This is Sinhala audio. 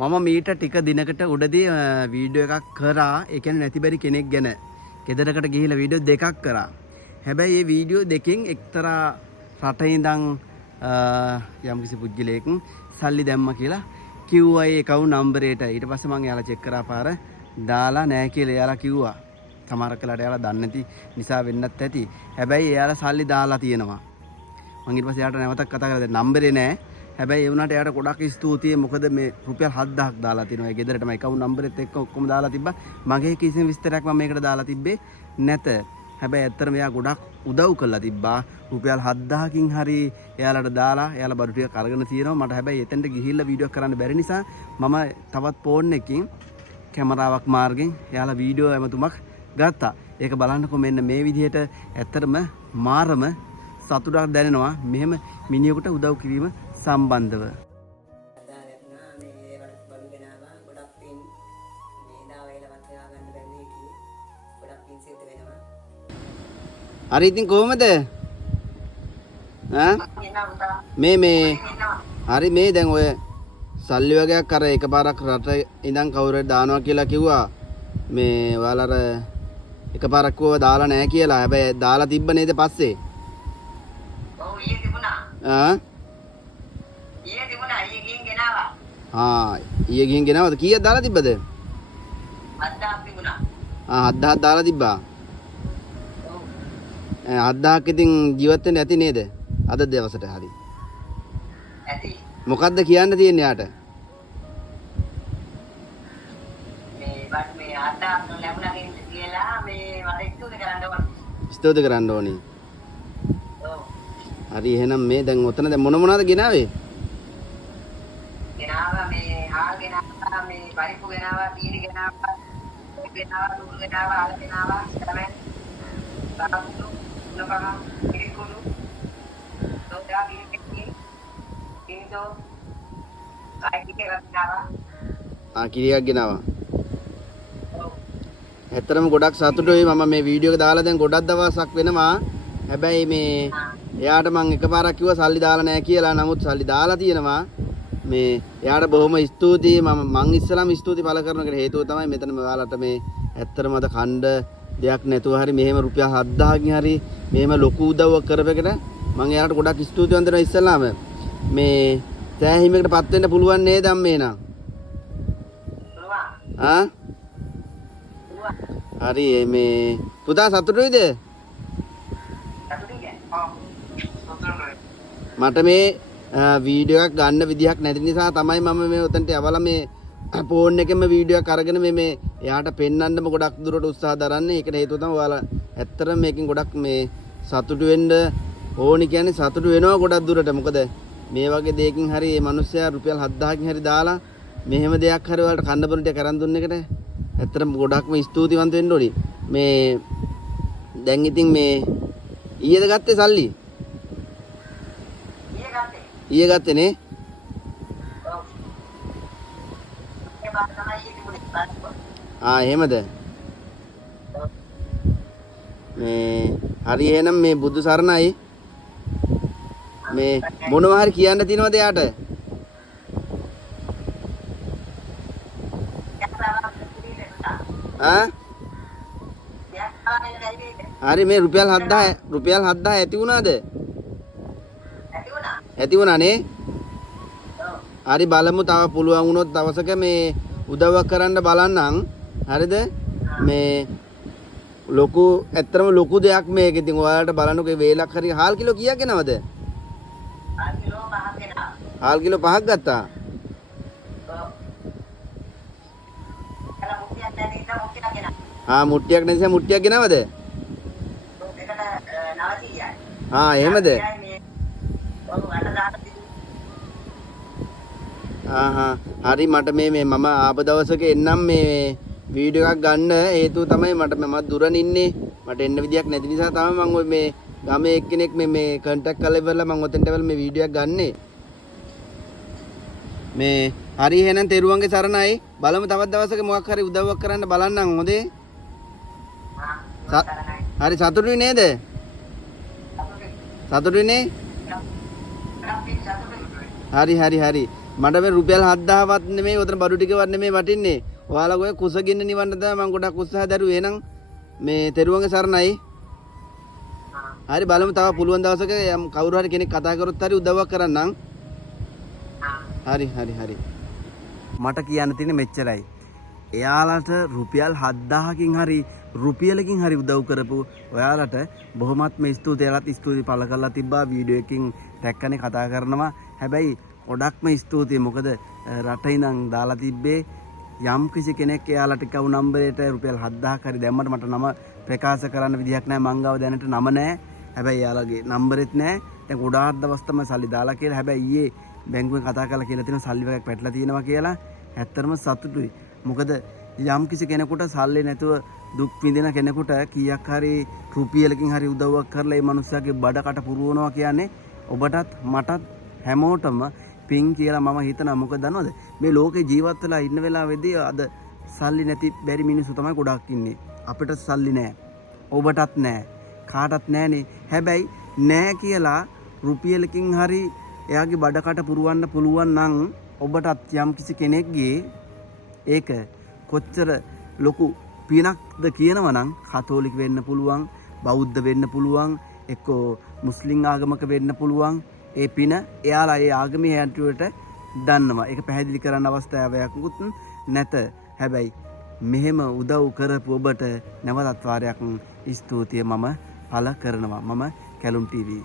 මම මීට ටික දිනකට උඩදී වීඩියෝ එකක් කරා. ඒ කියන්නේ නැති බැරි කෙනෙක් ගැන. ගෙදරකට ගිහිල්ලා වීඩියෝ දෙකක් කරා. හැබැයි මේ වීඩියෝ දෙකෙන් එක්තරා රටේ ඉඳන් යම්කිසි පුජ්‍යලයක සල්ලි දැම්මා කියලා කිව්වා ඒ account numberයට. ඊට පස්සේ මම එයාලා චෙක් කරා පාර දාලා නැහැ කියලා එයාලා කිව්වා. සමහර කලට එයාලා දන්නේ නැති නිසා වෙන්නත් ඇති. හැබැයි එයාලා සල්ලි දාලා තියෙනවා. මම ඊට පස්සේ එයාට නැවතත් කතා කරලා දැන් නම්බරේ නැහැ. හැබැයි ඒ වුණාට එයාට ගොඩක් ස්තුතියි. මොකද මේ රුපියල් 7000ක් දාලා තිනවා. ඒ ගෙදරටම account numberෙත් එක්ක ඔක්කොම දාලා තිබ්බා. මගේ කිසිම විස්තරයක් මම මේකට දාලා තිබ්බේ නැත. හැබැයි ඇත්තටම එයා ගොඩක් උදව් කරලා තිබ්බා. රුපියල් 7000කින් හරි එයාලට දාලා එයාලා බඩු ටික අරගෙන තියෙනවා. මට හැබැයි එතෙන්ට ගිහිල්ලා වීඩියෝ කරන්න බැරි නිසා මම තවත් ෆෝන් එකකින් කැමරාවක් මාර්ගෙන් එයාලා වීඩියෝ ඇමතුමක් ගත්තා. ඒක බලන්නකො මෙන්න මේ විදිහට ඇත්තටම මාරම සතුටක් දැනෙනවා මෙහෙම මිනිහෙකුට උදව් කිරීම සම්බන්ධව. හරි ඉතින් කොහමද? මේ හරි මේ දැන් ඔය සල්ලි වගේක් අර එකපාරක් රට ඉඳන් කවුරුහරි දානවා කියලා කිව්වා. මේ ඔයාලා අර එකපාරක් කිව්ව දාලා නැහැ කියලා. හැබැයි දාලා තිබ්බ නේද පස්සේ? ඔව් ඊයේ තිබුණා. ඊයේ තිබුණා. ඊයේ ගිහින් ගෙනාවා. ඊයේ ගිහින් ගෙනාවද? කීයක් දාලා තිබ්බද? 7000ක් තිබුණා. 7000ක් දාලා තිබ්බා. 7000ක් ඉතින් ජීවත් වෙන්න ඇති නේද? අද දවසට හරි. ඇති. මොකද්ද කියන්න තියෙන්නේ යාට? මේ 7000ක් ලැබුණා කියලා මේ මට ස්තුති කරන්න ඕනේ. ස්තුති කරන්න ඕනේ. ඔව්. හරි එහෙනම් මේ දැන් ඔතන දැන් මොනවද ගෙනාවේ? ගෙනාවා මේ හාල් ගෙනාවා මේ පරිප්පු ගෙනාවා තීනි ගෙනාවා දුරු ගෙනාවා ආල ගෙනාවා තමයි සාප්පු නපහ ඉරිකුණු දොඩා ගිහින් ඉන්දෝ කයිටි ගෙනාවා කිරියක් ගෙනාවා. ඇත්තටම ගොඩක් සතුටුයි මම මේ වීඩියෝ එක දාලා දැන් ගොඩක් දවසක් වෙනවා. හැබැයි මේ එයාට මම එකපාරක් කිව්වා සල්ලි දාලා නැහැ කියලා. නමුත් සල්ලි දාලා තියෙනවා. මේ එයාට බොහොම ස්තුතියි. මම ඉස්සලාම ස්තුති පළ කරන එකට හේතුව තමයි මෙතන ඔයාලට මේ ඇත්තටම අද ඛණ්ඩ දෙයක් නැතුව හරි මෙහෙම රුපියල් 7000කින් හරි මෙහෙම ලොකු උදව්වක් කරපෙකට මම එයාට ගොඩක් ස්තුතිවන්ත වෙනවා ඉස්සලාම. මේ සෑහීමකටපත් වෙන්න පුළුවන් නේද අම්මේ නං? හරි මේ පුතා සතුටුයිද? මට මේ වීඩියෝ එකක් ගන්න විදිහක් නැති නිසා තමයි මම මේ උතන්ට යවලා මේ ෆෝන් එකෙන්ම වීඩියෝ එකක් අරගෙන මේ එයාට පෙන්වන්නම ගොඩක් දුරට උත්සාහ දරන්නේ. ඒකට හේතුව තමයි ඔයාලා ඇත්තටම මේකෙන් ගොඩක් මේ සතුටු වෙන්න ඕනි කියන්නේ සතුටු වෙනවා ගොඩක් දුරට. මොකද මේ වගේ දෙයකින් හරි මේ මිනිස්සයා රුපියල් 7000කින් හරි දාලා මෙහෙම දෙයක් හරි ඔයාලට කන්න බොන ටික කරන් දුන්න එකට ඇත්තටම ගොඩක්ම ස්තුතිවන්ත වෙන්න ඕනි. මේ දැන් ඉතින් මේ ඊයේද ගත්තේ සල්ලි? ඊයේ ගත්තේ නේ? එහෙමද? මේ හරි එහෙනම් මේ බුදු සරණයි. මේ මොනවා හරි කියන්න තියෙනවද යාට? හරි මේ රුපියල් 7000 ඇති වුණාද? ඇති වුණා නේ? හරි බලමු තව පුළුවන් වුණොත් දවසක මේ උදව්වක් කරන්න බලන්නම්. හරිද? මේ ලොකු ඇත්තටම ලොකු දෙයක් මේක. ඉතින් ඔයාලට බලන්නකෝ වේලක් හරි හාල් කිලෝ කීයක් ගෙනවද? හාල් කිලෝ 5ක් ගත්තා. මුට්ටියක් නැතිස මුට්ටියක් ගෙනවද? එහෙමද? හරි මට මේ මම ආප දවසක එන්නම් මේ වීඩියෝ එකක් ගන්න. හේතුව තමයි මම දුරන ඉන්නේ. මට එන්න විදියක් නැති නිසා තමයි මම ඔය මේ ගමේ එක්කෙනෙක් මේ කන්ටැක්ට් කරලා ඉවරලා මම ඔතෙන්ට වෙල මේ වීඩියෝ එකක් ගන්නෙ. මේ හරි එහෙනම් තෙරුවන්ගේ සරණයි. බලමු තවත් දවසක මොකක් හරි උදව්වක් කරන්න බලන්නම් හොඳේ. හරි සතුටුයි නේද? සතුටුයි නේ? හරි මට මේ රුපියල් 7000වත් නෙමෙයි උතන බඩු ටිකවත් නෙමෙයි වටින්නේ. ඔයාලා ඔය කුසගින්න නිවන්න තමයි මම ගොඩක් උත්සාහ දරුවේ. එහෙනම් මේ තෙරුවන්ගේ සරණයි. හරි බලමු තව පුළුවන් දවසක යම් කවුරු හරි කෙනෙක් කතා කරොත් හරි උදව්වක් කරන්නම්. හරි හරි හරි. මට කියන්න තියෙන්නේ මෙච්චරයි. එයාලට රුපියල් 7000කින් හරි රුපියලකින් හරි උදව් කරපු ඔයාලට බොහොමත්ම ස්තුතියි. එයාලත් ස්තුති පළ කරලා තිබ්බා වීඩියෝ එකකින් ටැග් කතා කරනවා. හැබැයි ගොඩක්ම ස්තුතියි. මොකද රටේ ඉඳන් දාලා තිබ්බේ යම් කිසි කෙනෙක් එයාලට කවු නම්බරයට රුපියල් 7000ක් හරි දැම්මට මට නම ප්‍රකාශ කරන්න විදිහක් නැහැ. මං ගාව දැනට නම නැහැ. හැබැයි එයාලගේ නම්බරෙත් නැහැ. දැන් ගොඩාක් දවස් තමයි සල්ලි දාලා කියලා. හැබැයි ඊයේ බැංකුවෙන් කතා කරලා කියලා තියෙනවා සල්ලි වගේක් පැටලා තියෙනවා කියලා. ඇත්තටම සතුටුයි. මොකද යම් කිසි කෙනෙකුට සල්ලි නැතුව දුක් විඳින කෙනෙකුට කීයක් හරි රුපියලකින් හරි උදව්වක් කරලා ඒ මනුස්සයාගේ බඩකට පුරවනවා කියන්නේ ඔබටත් මටත් හැමෝටම පින් කියලා මම හිතනවා. මොකද දන්නවද මේ ලෝකේ ජීවත් වෙලා ඉන්න වෙලාවෙදී අද සල්ලි නැති බැරි මිනිස්සු තමයි ගොඩක් ඉන්නේ. අපිට සල්ලි නැහැ. ඔබටත් නැහැ. කාටත් නැහනේ. හැබැයි නැහැ කියලා රුපියලකින් හරි එයාගේ බඩකට පුරවන්න පුළුවන් නම් ඔබටත් යම් කිසි කෙනෙක්ගේ ඒක කොච්චර ලොකු පිනක්ද කියනවනම් කතෝලික වෙන්න පුළුවන්, බෞද්ධ වෙන්න පුළුවන්, එක්කෝ මුස්ලිම් ආගමක වෙන්න පුළුවන්. ඒ පින එයාලා ඒ ආගමේ හැටියට දන්නවා. ඒක පැහැදිලි කරන්න අවස්ථාවයක්වත් නැත. හැබැයි මෙහෙම උදව් කරපු ඔබට නැවතත් වාරයක් ස්තුතිය මම පළ කරනවා. මම කැලුම් ටීවී